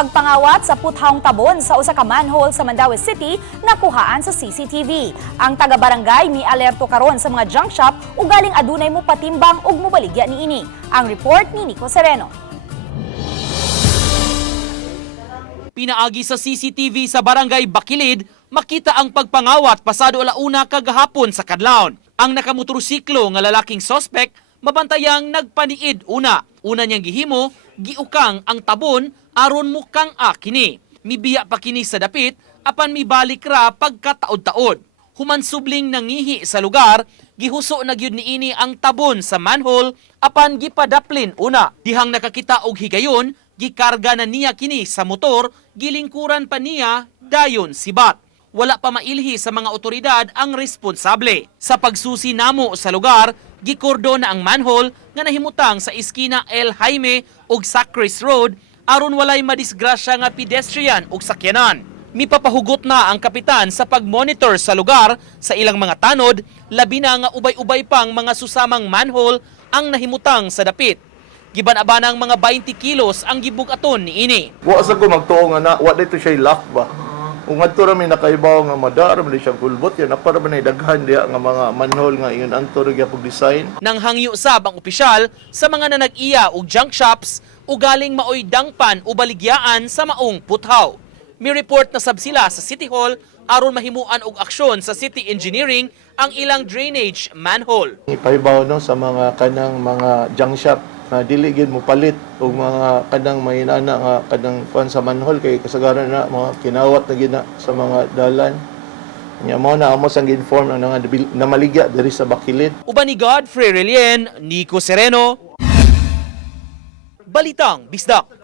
Pagpangawat sa puthaong tabon sa usa ka manhole sa Mandaue City nakuhaan sa CCTV. Ang taga-barangay mi alerto karon sa mga junk shop ug galing adunay mo patimbang ug mobaligya niini. Ang report ni Nico Sereno. Pinaagi sa CCTV sa Barangay Bakilid, makita ang pagpangawat pasado alauna kagahapon sa kadlawon. Ang nakamotorsiklo nga lalaking suspect mabantayang nagpaniid una. Una niyang gihimo, giukang ang tabon aron mukang kini. Mibiya pa kini sa dapit apan mibalik ra pagkataod-taod. Human subling nangihi sa lugar, gihuso na gyud niini ang tabon sa manhole apan gipadaplin una. Dihang nakakita og higayon, gikarga na niya kini sa motor, gilingkuran pa niya dayon sibat. Wala pa mailhi sa mga otoridad ang responsable. Sa pagsusi namo sa lugar, gikordo na ang manhole nga nahimutang sa iskina El Jaime ug Sacris Road aron walay madisgrasya nga pedestrian ug sakyanan. Mipapahugot na ang kapitan sa pagmonitor sa lugar sa ilang mga tanod, labi na nga ubay-ubay pang mga susamang manhole ang nahimutang sa dapit. Giban-abanang mga 20 kilos ang gibug-aton niini. Wa sa ko magtuo nga na, wa dito siya lock ba? Kung adto ra may nakaibaw nga madara man siyang kulbot yan, para man ay daghan diha nga mga manhole nga iyon anto ra gyapon design. Nang hangyo sab ang opisyal sa mga nanag-iya og junk shops ugaling maoy dangpan o baligyaan sa maong puthaw. May report na sab sila sa City Hall aron mahimuan og aksyon sa City Engineering ang ilang drainage manhole. Ipahibaw no sa mga kanang mga junk shop na dili gyud mo palit og mga kanang may inana nga kanang kuan sa manhole kay kasagaran na mga kinawat na gina sa mga dalan. Nya mo na amo sang inform ang na maligya diri sa Bakilid. Uban ni Godfrey Relien, Nico Sereno, Balitang Bisdak.